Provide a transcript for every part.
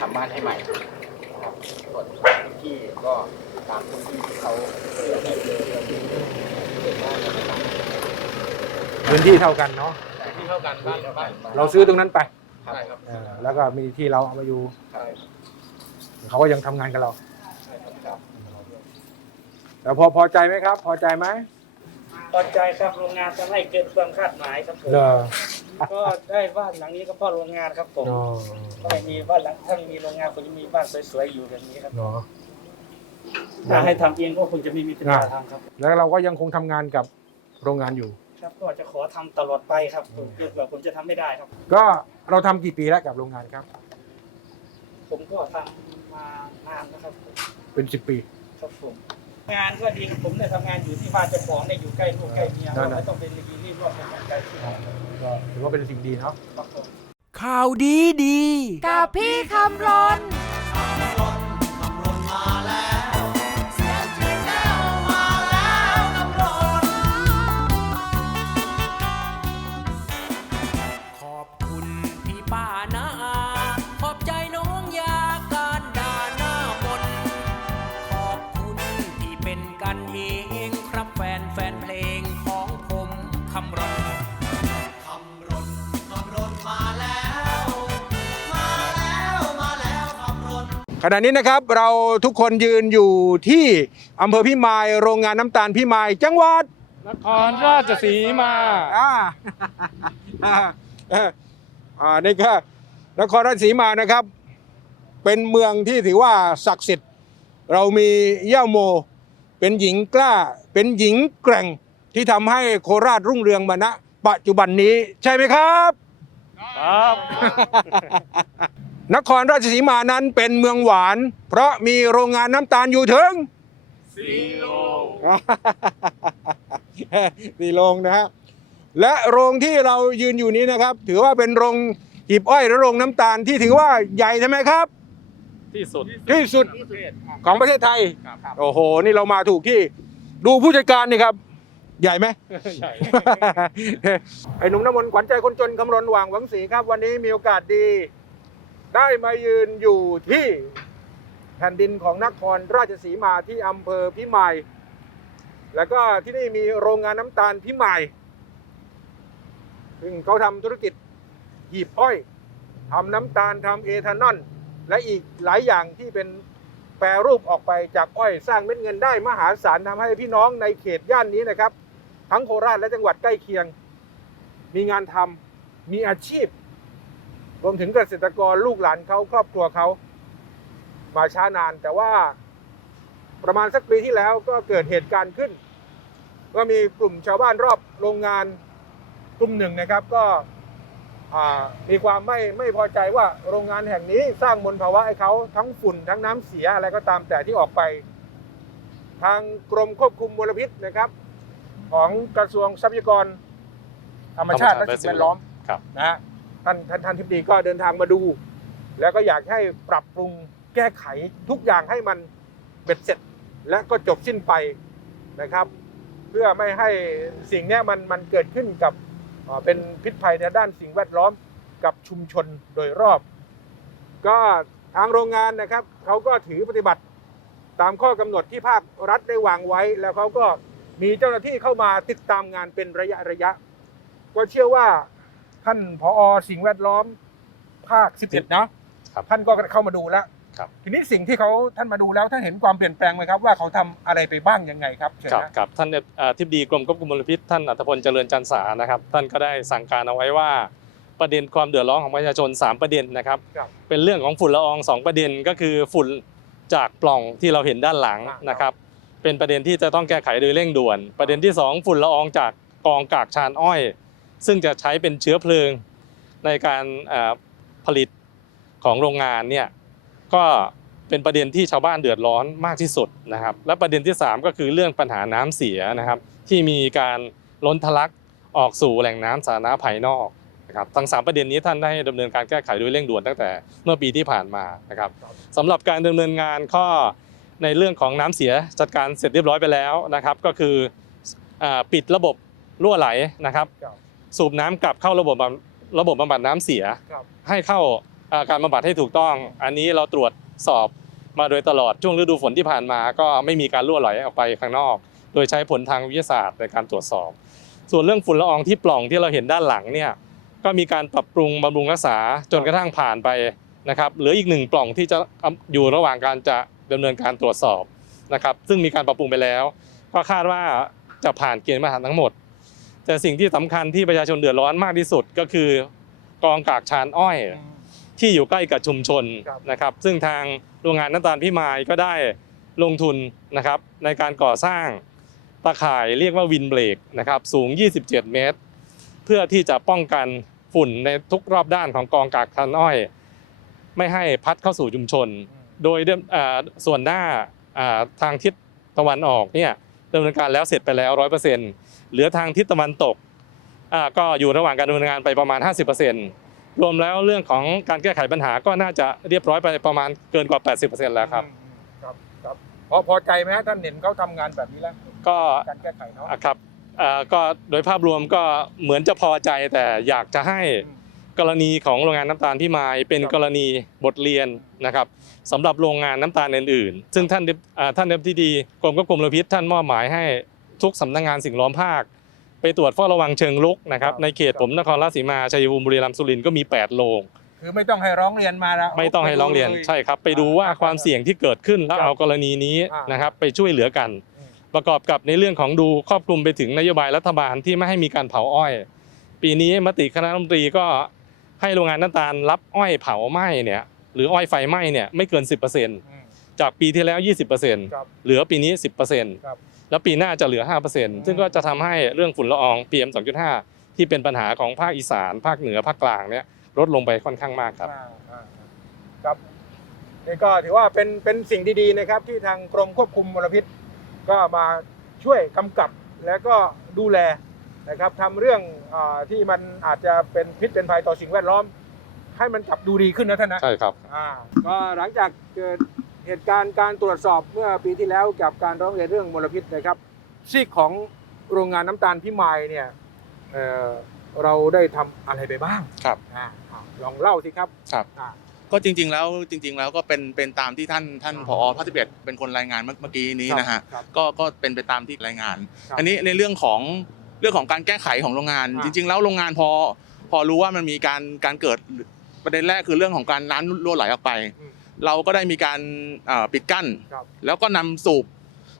ทำบ้านให้ใหม่นะครับส่วนพื้นที่ก็ตามพื้นที่ที่เขาเลือกให้เดินเดินเดินบ้านต่างพื้นที่เท่ากันเนาะๆที่เท่ากันบ้านบ้านเราซื้อตรงนั้นไปใช่ครับเออแล้วก็มีที่เราเอามาอยู่ใช่เขาก็ยังทำงานกับเรา ใช่ครับแล้วพอพอใจไหมครับ พอใจไหมพอใจครับโรงงานทำให้เกินความคาดหมายครับผมเออ ก็ได้บ้านหลังนี้ก็เพราะโรงงานครับผมเนาะก็ไม่มีบ้านหลังถ้าไม่มีโรงงานคงจะมีบ้านสวยๆอยู่แบบนี้ครับเนาะถ้าให้ทำเองก็คงจะไม่มีปัญญาทำครับ แล้วเราก็ยังคงทำงานกับโรงงานอยู่ ครับ ก็จะขอทำตลอดไปครับผมเกิดว่าผมจะทำไม่ได้ครับ ก็เราทำกี่ปีแล้วกับโรงงานครับ ผมก็ทำมานานนะครับผมเป็นสิบปี ครับผม งานก็ดีครับผมเนี่ยทำงานอยู่ที่บ้านเจ้าของเนี่ยอยู่ใกล้ลูกใกล้เมียนั่นน่ะไม่ต้องเป็นรีบรีบรอบเป็นไกลที่ครับก็ถือว่าเป็นสิ่งดีเนาะผมข่าวดีดี กับพี่คำรนข ขณะนี้นะครับเราทุกคนยืนอยู่ที่อำเภอพิมายโรงงานน้ำตาลพิมายจังหวัดนครราชสีมา อ่าอ่าเอ่ออ่านี่ก็นครราชสีมานะครับ เป็นเมืองที่ถือว่าศักดิ์สิทธิ์ เรามีย่าโม เป็นหญิงกล้า เป็นหญิงแกร่งที่ทำให้โคราชรุ่งเรืองมาณปัจจุบันนี้ใช่ไหมครับ ครับ นครราชสีมานั้นเป็นเมืองหวาน เพราะมีโรงงานน้ำตาลอยู่ถึงสีโลสี่โรงนะฮะและโรงที่เรายืนอยู่นี้นะครับ ถือว่าเป็นโรงหีบอ้อยและโรงน้ำตาลที่ถือว่าใหญ่ใช่ไหมครับ ที่สุดที่สุดของประเทศไทยครับโอ้โห นี่เรามาถูกที่ดูผู้จัดการนี่ครับ ใหญ่ไหมใหญ่ไอ้หนุ่มน้ำมนต์ขวัญใจคนจนคำรณหว่างหวังศรีครับ วันนี้มีโอกาสดี ได้มายืนอยู่ที่แผ่นดินของนครราชสีมาที่อำเภอพิมาย แล้วก็ที่นี่มีโรงงานน้ำตาลพิมายซึ่งเขาทำธุรกิจหีบอ้อยทำน้ำตาลทำเอทานอลและอีกหลายอย่างที่เป็นแปรรูปออกไปจากอ้อยสร้างเม็ดเงินได้มหาศาลทำให้พี่น้องในเขตย่านนี้นะครับ ทั้งโคราชและจังหวัดใกล้เคียง มีงานทำมีอาชีพ รวมถึงเกษตรกรลูกหลานเขาครอบครัวเขามาช้านาน แต่ว่าประมาณสักปีที่แล้วก็เกิดเหตุการณ์ขึ้น ก็มีกลุ่มชาวบ้านรอบโรงงานกลุ่มหนึ่งนะครับ ก็อ่ามีความไม่ไม่พอใจว่าโรงงานแห่งนี้สร้างมลภาวะให้เขาทั้งฝุ่นทั้งน้ำเสียอะไรก็ตามแต่ที่ออกไป ทางกรมควบคุมมลพิษนะครับ ของกระทรวงทรัพยากรธรรมชาติและสิ่งแวดล้อมครับนะฮะ ท่านท่านท่านทิบดีก็เดินทางมาดู แล้วก็อยากให้ปรับปรุงแก้ไขทุกอย่างให้มันเบ็ดเสร็จและก็จบสิ้นไปนะครับ เพื่อไม่ให้สิ่งนี้มันมันเกิดขึ้นกับเป็นพิษภัยในด้านสิ่งแวดล้อมกับชุมชนโดยรอบ ก็ทางโรงงานนะครับเขาก็ถือปฏิบัติตามข้อกำหนดที่ภาครัฐได้วางไว้ แล้วเขาก็มีเจ้าหน้าที่เข้ามาติดตามงานเป็นระยะระยะ ก็เชื่อว่า ท่านผอสิ่งแวดล้อมภาค 11 เนาะครับท่านก็เข้ามาดูแล้วครับ ทีนี้สิ่งที่เขาท่านมาดูแล้วท่านเห็นความเปลี่ยนแปลงไหมครับ ว่าเขาทำอะไรไปบ้างยังไงครับเชิญครับนะกับท่านเอ่อทิบดีกรมควบคุมมลพิษท่านอัธพลเจริญจันสานะครับ ท่านก็ได้สั่งการเอาไว้ว่าประเด็นความเดือดร้อนของประชาชน 3 ประเด็นนะครับครับเป็นเรื่องของฝุ่นละออง 2 ประเด็นก็คือฝุ่นจากปล่องที่เราเห็นด้านหลังอ่าครับนะครับ เป็นประเด็นที่จะต้องแก้ไขโดยเร่งด่วน ประเด็นที่ 2 ฝุ่นละอองจากกองกากชานอ้อย ซึ่งจะใช้เป็นเชื้อเพลิงในการผลิตของโรงงานเนี่ยก็เป็นประเด็นที่ชาวบ้านเดือดร้อนมากที่สุดนะครับ และประเด็นที่ 3 ก็คือเรื่องปัญหาน้ำเสียนะครับ ที่มีการล้นทะลักออกสู่แหล่งน้ำสาธารณะภายนอกนะครับทั้งสามประเด็นนี้ท่านได้ดำเนินการแก้ไขโดยเร่งด่วนตั้งแต่เมื่อปีที่ผ่านมานะครับสำหรับการดำเนินงานก็ในเรื่องของน้ำเสียจัดการเสร็จเรียบร้อยไปแล้วนะครับ ก็คือปิดระบบรั่วไหลนะครับ สูบน้ำกลับเข้าระบบบำระบบบำบัดน้ำเสียครับให้เข้าอ่าการบำบัดให้ถูกต้อง อันนี้เราตรวจสอบมาโดยตลอดช่วงฤดูฝนที่ผ่านมา ก็ไม่มีการรั่วไหลออกไปข้างนอก โดยใช้ผลทางวิทยาศาสตร์ในการตรวจสอบ ส่วนเรื่องฝุ่นละอองที่ปล่องที่เราเห็นด้านหลังเนี่ยก็มีการปรับปรุงบำรุงรักษาจนกระทั่งผ่านไปนะครับเหลืออีกหนึ่งปล่องที่จะอยู่ระหว่างการจะดำเนินการตรวจสอบนะครับซึ่งมีการปรับปรุงไปแล้ว ก็คาดว่าจะผ่านเกณฑ์มาตรฐานทั้งหมด แต่สิ่งที่สำคัญที่ประชาชนเดือดร้อนมากที่สุดก็คือกองกากชานอ้อย ที่อยู่ใกล้กับชุมชนครับนะครับ ซึ่งทางโรงงานน้ำตาลพิมายก็ได้ลงทุนนะครับในการก่อสร้างตาข่ายเรียกว่าวินเบรกนะครับสูง 27 เมตร เพื่อที่จะป้องกันฝุ่นในทุกรอบด้านของกองกากชันอ้อย ไม่ให้พัดเข้าสู่ชุมชน โดยเดิมอ่าส่วนหน้าอ่าทางทิศตะวันออกเนี่ย ดำเนินการแล้วเสร็จไปแล้ว100%เหลือทางทิศตะวันตกอ่าก็อยู่ระหว่างการดำเนินงานไปประมาณ 50%รวมแล้วเรื่องของการแก้ไขปัญหาก็น่าจะเรียบร้อยไปประมาณเกินกว่า 80%แล้วครับอืมครับครับพอพอใจไหมฮะท่านเห็นเขาทำงานแบบนี้แล้วก็การแก้ไขเนาะอะครับอ่าก็โดยภาพรวมก็เหมือนจะพอใจแต่อยากจะให้อืม กรณีของโรงงานน้ำตาลพี่มายเป็นครับกรณีบทเรียนนะครับสำหรับโรงงานน้ำตาลอื่นๆ ซึ่งท่านอ่าท่านเดที่ดีกรมควบคุมมลพิษท่านมอบหมายให้ทุกสำนักงานสิ่งล้อมภาค ไปตรวจเฝ้าระวังเชิงลุกนะครับในเขตผมนครราชสีมาชัยภูมิบุรีรัมย์สุรินทร์ก็มี 8 โรงคือไม่ต้องให้ร้องเรียนมาแล้วไม่ต้องให้ร้องเรียนไปดูลใช่ครับ ไปดูว่าความเสี่ยงที่เกิดขึ้นแล้วครับเอากรณีนี้อ่านนะครับไปช่วยเหลือกันอืมประกอบกับในเรื่องของดูครอบคลุมไปถึงนโยบายรัฐบาลที่ไม่ให้มีการเผาอ้อย ปีนี้มติคณะรัฐมนตรีก็ ให้โรงงานน้ำตาลรับอ้อยเผาไหม้เนี่ยหรืออ้อยไฟไหม้เนี่ยไม่เกิน 10%อืมจากปีที่แล้ว 20%ครับเหลือปีนี้ครับ10%แล้วปีหน้าจะเหลือ 5%ซึ่งก็จะทำให้เรื่องฝุ่นละออง PM 2.5 ที่เป็นปัญหาของภาคอีสาน ภาคเหนือภาคกลางเนี่ยลดลงไปค่อนข้างมากครับอ่าอ่าครับนี่ก็ถือว่าเป็นเป็นสิ่งดีๆนะครับ ที่ทางกรมควบคุมมลพิษ ก็มาช่วยกำกับแล้วก็ดูแล นะครับทำเรื่องอาที่มันอาจจะเป็นพิษเป็นภัยต่อสิ่งแวดล้อม ให้มันกลับดูดีขึ้นนะท่านนะใช่ครับอ่าก็หลังจากเกิดเหตุการณ์การตรวจสอบเมื่อปีที่แล้วกับการร้องเรียนเรื่องมลพิษนะครับซีกของโรงงานน้ำตาลพิมายเนี่ยเอ่อเราได้ทำอะไรไปบ้างครับอ่าอ่าลองเล่าสิครับครับอ่าก็จริง ๆ แล้วจริง ๆ แล้วก็เป็นเป็นตามที่ท่านท่านอ่าผอภาคสิบเอ็ดเป็นคนรายงานเมื่อเมื่อกี้นี้นะฮะครับก็ก็เป็นไปตามที่รายงานครับอันนี้ในเรื่องของ เรื่องของการแก้ไขของโรงงานอ่าจริง ๆ แล้วโรงงานพอพอรู้ว่ามันมีการการเกิดประเด็นแรกคือเรื่องของการน้ำรั่วไหลออกไปอืมเราก็ได้มีการเอ่อปิดกั้นครับแล้วก็นำสูบ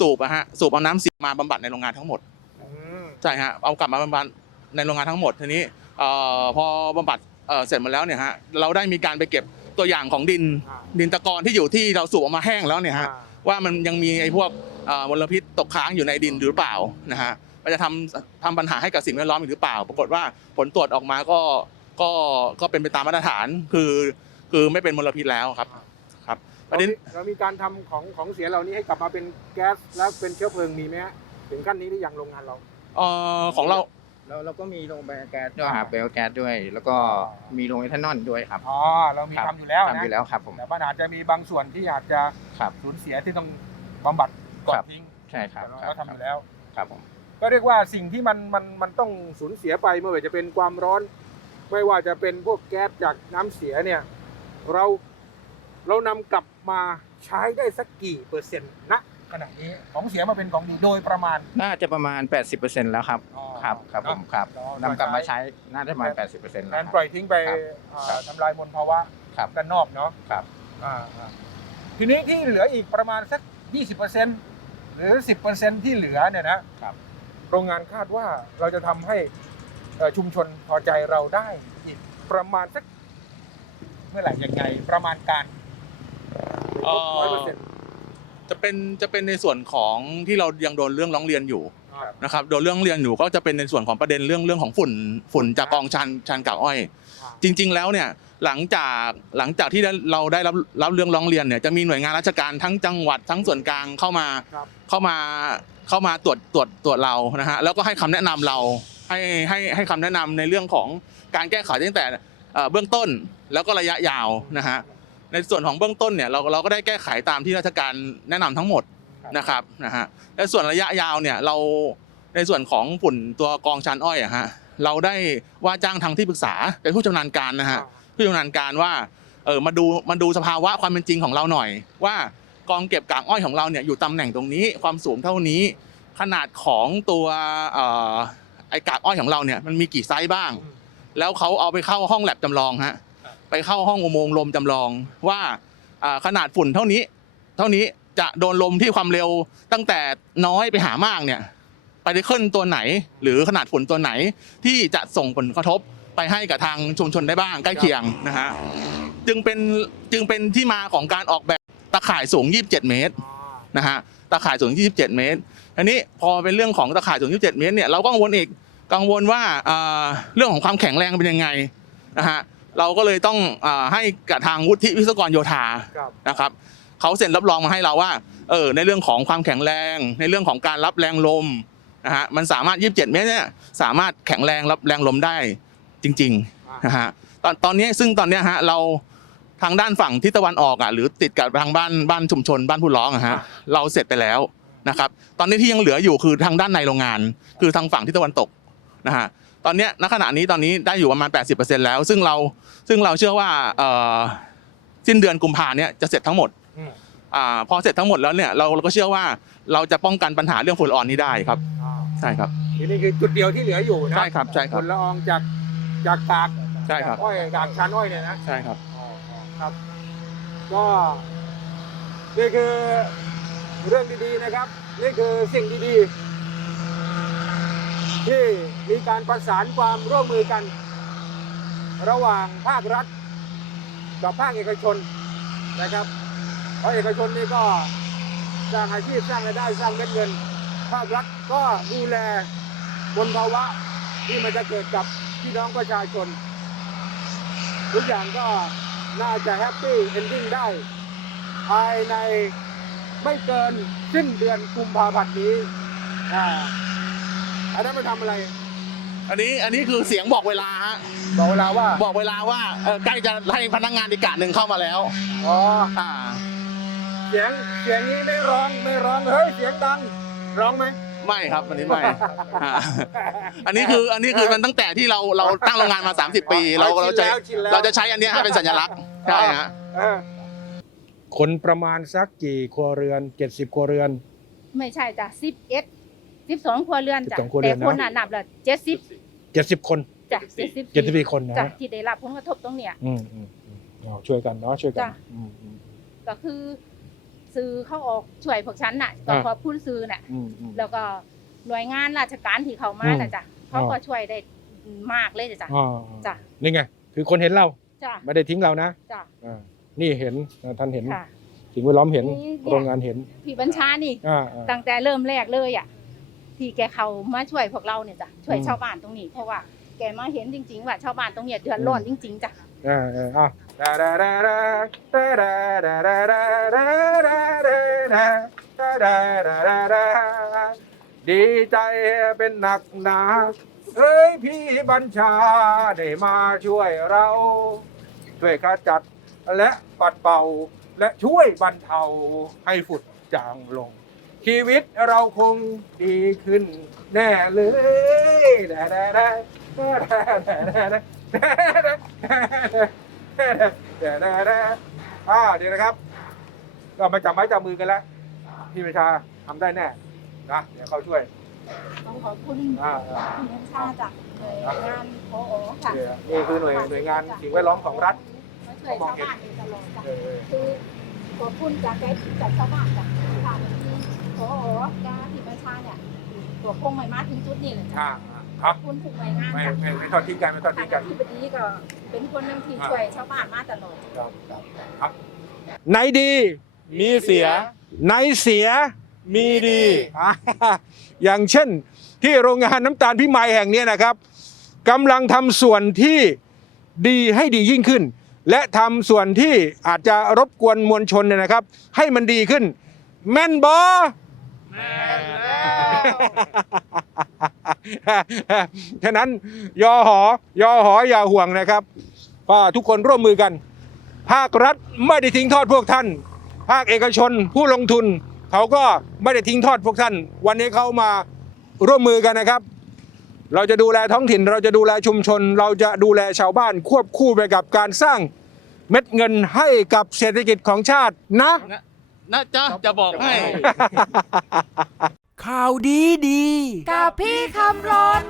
สูบอะฮะสูบเอาน้ำเสียมาบำบัดในโรงงานทั้งหมดอืมใช่ฮะเอากลับมาบำบัดในโรงงานทั้งหมดทีนี้เอ่อพอบำบัดเอ่อเสร็จหมาแล้วเนี่ยฮะเราได้มีการไปเก็บตัวอย่างของดินอ่าดินตะกอนที่อยู่ที่เราสูบออกมาแห้งแล้วเนี่ยฮะอ่าว่ามันยังมีไอ้พวกเอ่อมลพิษตกค้างอยู่ในดินหรือเปล่านะฮะ มันจะทำทำปัญหาให้กับสิ่งแวดล้อมอีกหรือเปล่า ปรากฏว่าผลตรวจออกมาก็ก็ก็เป็นไปตามมาตรฐานคือคือไม่เป็นมลพิษแล้วครับครับประเด็นเรามีการทำของของเสียเหล่านี้ให้กลับมาเป็นแก๊สแล้วเป็นเชื้อเพลิงมีไหมฮะถึงขั้นนี้หรือยังโรงงานเราเอ่อของเราเราเราก็มีโรงไบโอแก๊สด้วยครับไบโอแก๊สด้วย แล้วก็มีโรงเอทานอลด้วยครับอ๋อเรามีครับทำอยู่แล้วทำนะอยู่แล้วครับผมแต่ปัญหาจจะมีบางส่วนที่อาจจะครับสูญเสียที่ต้องบำบัดก่อนครับทิ้งใช่ครับแต่เราครัก็บทำอยู่แล้วครับผม ก็เรียกว่าสิ่งที่มันมันมันต้องสูญเสียไปไม่ว่าจะเป็นความร้อน ไม่ว่าจะเป็นพวกแก๊สจากน้ำเสียเนี่ยเราเรานำกลับมาใช้ได้สักกี่เปอร์เซ็นต์ณขณะนี้ของเสียมาเป็นของดีโดยประมาณ น่าจะประมาณ 80%แล้วครับอ๋อครับครับผมครับเนาะนำกลับมาใช้น่าจะประมาณ 80%แล้วการคปล่รับอยทิ้งไปครับอ่าครับทำลายมลภาวะครับด้านนอกเนาะครับอ่าอ่าทีนี้ที่เหลืออีกประมาณสัก 20%หรือ 10%ที่เหลือเนี่ยนะครับ โรงงานคาดว่าเราจะทำให้เอ่อชุมชนพอใจเราได้อีกประมาณสักเมื่อไหร่ยังไงประมาณการเอ่อร้อยเปอร์เซ็นต์จะเป็นจะเป็นในส่วนของที่เรายังโดนเรื่องร้องเรียนอยู่ครับนะครับโดนเรื่องเรียนอยู่ก็จะเป็นในส่วนของประเด็นเรื่องเรื่องของฝุ่นฝุ่นจากกองชันชันกากอ้อย จริง ๆ แล้วเนี่ยหลังจากหลังจากที่ได้เราได้รับรับเรื่องร้องเรียนเนี่ยจะมีหน่วยงานราชการทั้งจังหวัดทั้งส่วนกลางเข้ามาครับเข้ามา เข้ามาตรวจตรวจตรวจเรานะฮะแล้วก็ให้คำแนะนำเราให้ให้ให้คำแนะนำในเรื่องของการแก้ไขตั้งแต่เอ่อเบื้องต้นแล้วก็ระยะยาวนะฮะในส่วนของเบื้องต้นเนี่ยเราเราก็ได้แก้ไขตามที่ราชการแนะนำทั้งหมดนะครับนะฮะและส่วนระยะยาวเนี่ยเราในส่วนของฝุ่นตัวกองชันอ้อยอะฮะเราได้ว่าจ้างทางที่ปรึกษาเป็นผู้ชำนาญการนะฮะผู้ชำนาญการว่าเออมาดูมาดูสภาวะความเป็นจริงของเราหน่อยว่า กองเก็บกากอ้อยของเราเนี่ยอยู่ตำแหน่งตรงนี้ความสูงเท่านี้ ขนาดของตัวเอ่อไอกากอ้อยของเราเนี่ยมันมีกี่ไซส์บ้าง แล้วเขาเอาไปเข้าห้องแลบจำลองฮะไปเข้าห้องอุโมงค์ลมจำลองว่าอ่าขนาดฝุ่นเท่านี้ เท่านี้จะโดนลมที่ความเร็วตั้งแต่น้อยไปหามากเนี่ยไปได้ขึ้นตัวไหน หรือขนาดฝุ่นตัวไหนที่จะส่งผลกระทบไปให้กับทางชุมชนได้บ้างใกล้เคียงนะฮะจึงเป็นจึงเป็นที่มาของการออกแบบ ตะข่ายสูง 27 เมตรนะฮะตะข่ายสูง 27 เมตรอันนี้พอเป็นเรื่องของตะข่ายสูง 27 เมตรเนี่ยเราก็กังวลอีกกังวลว่าอ่าเรื่องของความแข็งแรงเป็นยังไงนะฮะเราก็เลยต้องอาให้กับทางวุฒิวิศวกรโยธาครับนะครับเขาเซ็นรับรองมาให้เราว่าเออในเรื่องของความแข็งแรง ในเรื่องของการรับแรงลมนะฮะมันสามารถ 27 เมตรเนี่ยสามารถแข็งแรงรับแรงลมได้จริงๆนะฮะตอนตอนนี้ซึ่งตอนเนี้ยฮะเรา ทางด้านฝั่งทิศตะวันออกอะหรือติดกับทางบ้านบ้านชุมชนบ้านผู้ร้องอะฮะเราเสร็จไปแล้วนะครับตอนนี้ที่ยังเหลืออยู่คือทางด้านในโรงงาน คือทางฝั่งทิศตะวันตกนะฮะตอนเนี้ยณขณะนี้ตอนนี้ได้อยู่ประมาณ 80%แล้ว ซึ่งเราซึ่งเราเชื่อว่าเอ่อสิ้นเดือนกุมภาเนี่ยจะเสร็จทั้งหมดอืมอ่าพอเสร็จทั้งหมดแล้วเนี่ยเราเราก็เชื่อว่าเราจะป้องกันปัญหาเรื่องฝุ่นละอองนี้ได้ครับอ่าใช่ครับทีนี้คือจุดเดียวที่เหลืออยู่นะใช่ครับใช่ครับฝุ่นละอองจากจากกากใช่ครับจากอ้อยกากชานอ้อยเนี่ยนะใช่ครับอ๋อ ครับ ก็นี่คือเรื่องดีๆนะครับ นี่คือสิ่งดีๆ ที่มีการประสานความร่วมมือกัน ระหว่างภาครัฐ กับภาคเอกชนนะครับเพราะเอกชนนี่ก็สร้างอาชีพสร้างรายได้สร้างเม็ดเงิน ภาครัฐก็ดูแลบนภาวะที่มันจะเกิดกับพี่น้องประชาชนทุกอย่างก็ น่าจะแฮปปี้เอนดิ้งได้ ภายในไม่เกินสิ้นเดือนกุมภาพันธ์นี้อ่าอันนั้นมาทำอะไร อันนี้อันนี้คือเสียงบอกเวลาฮะบอกเวลาว่า บอกเวลาว่าเออใกล้จะให้พนักงานอีกกะหนึ่งเข้ามาแล้วอ๋อ อ่า เสียง เสียงนี้ไม่ร้อง ไม่ร้อง เฮ้ย เสียงดัง ร้องไหม ไม่ครับอันนี้ไม่อ่าอันนี้คืออันนี้คือมันตั้งแต่ที่เราเราตั้งโรงงานมา 30 ปี เราเราจะชินแล้วเราจะใช้อันเนี้ยให้เป็นสัญลักษณ์ใช่ฮะ เออคนประมาณสักกี่ครัวเรือนเจ็ดสิบครัวเรือน ไม่ใช่จ้ะสิบเอ็ดสิบสองครัวเรือนจ้ะ12ครัวเรืแต่อนนะ คนน่ะนับละเจ็ดสิบเจ็ดสิบคน จ้ะเจ็ดสิบเจ็ดสิบคนนะจ้ะที่ได้รับผลกระทบตรงเนี้ย อืมอืมอืมเอาช่วยกันเนาะช่วยกันจ้ะ อืมอืมก็คือ ซื้อเข้าออกช่วยพวกฉันน่ะก็อ่าขอบคุณซื้อน่ะ อืมอืม แล้วก็หน่วยงานราชการที่เขามาน่ะจ้ะเขาก็อ่าช่วยได้มากเลยจ้ะ อ๋อจ้ะ นี่ไง คือคนเห็นเราจ้ะไม่ได้ทิ้งเรานะจ้ะอ่านี่เห็นอ่าท่านเห็นค่ะ สิ่งแวดล้อมเห็นนี่เนี่ย โรงงานเห็นพี่บัญชานี่ อ่าอ่า ตั้งแต่เริ่มแรกเลยอะที่แกเขามาช่วยพวกเราเนี่ยจ้ะช่วยอืมชาวบ้านตรงนี้ เพราะว่าแกมาเห็นจริง ๆ ว่าชาวบ้านตรงเนี้ยเดือดร้อนจริงๆจ้ะ ดีใจเป็นหนักหนาเอ้ยพี่บัญชาได้มาช่วยเรา ช่วยขจัดและปัดเป่าและช่วยบรรเทาให้ฝุดจางลง ชีวิตเราคงดีขึ้นแน่เลย เดี๋ยวนะนะอ่าเดี๋ยวนะครับ ก็มาจับไม้จับมือกันแล้ว พี่ประชาทำได้แน่นะเดี๋ยวเขาช่วย ต้องขอบคุณอ่าอ่ประชาจากหน่วยงานโอโอค่ะนี่คือหน่วยหน่วยงานสิ่งแวดล้อมของรัฐ มาช่วยชาวบ้านองตลอดจ้ะคือขอบคุณจากใจจากชาวบ้านจากที่ที่โอโอกับที่ประชาเนี่ยตัวพงไม่มาถึงจุดนี้เลยจ้ะ คขรัอบบ คุณทุกหน่วยงานไม่จ้ะไม่ไม่ทอดทิ้งกันไม่ทอดทิ้งกันที่ปดีก็เป็นคนหนึงที่ช่วยชาวบ้านมาตลอด ครับครับครับไหนดีมีเสียไหนเสียมีดีอ่าอย่างเช่นที่โรงงานน้ำตาลพิมายแห่งเนี้ยนะครับกำลังทำส่วนที่ดีให้ดียิ่งขึ้น และทำส่วนที่อาจจะรบกวนมวลชนเนี่ยนะครับ ให้มันดีขึ้น แม่นบอ ฉะนั้นยอหอยอหออย่าห่วงนะครับว่าทุกคนร่วมมือกัน ภาครัฐไม่ได้ทิ้งทอดพวกท่าน ภาคเอกชนผู้ลงทุน เขาก็ไม่ได้ทิ้งทอดพวกท่าน วันนี้เขามาร่วมมือกันนะครับ เราจะดูแลท้องถิ่น เราจะดูแลชุมชน เราจะดูแลชาวบ้านควบคู่ไปกับการสร้างเม็ดเงินให้กับเศรษฐกิจของชาตินะ นะจ๊ะจะบอกให้ ข่าวดีดี กับพี่คำรณ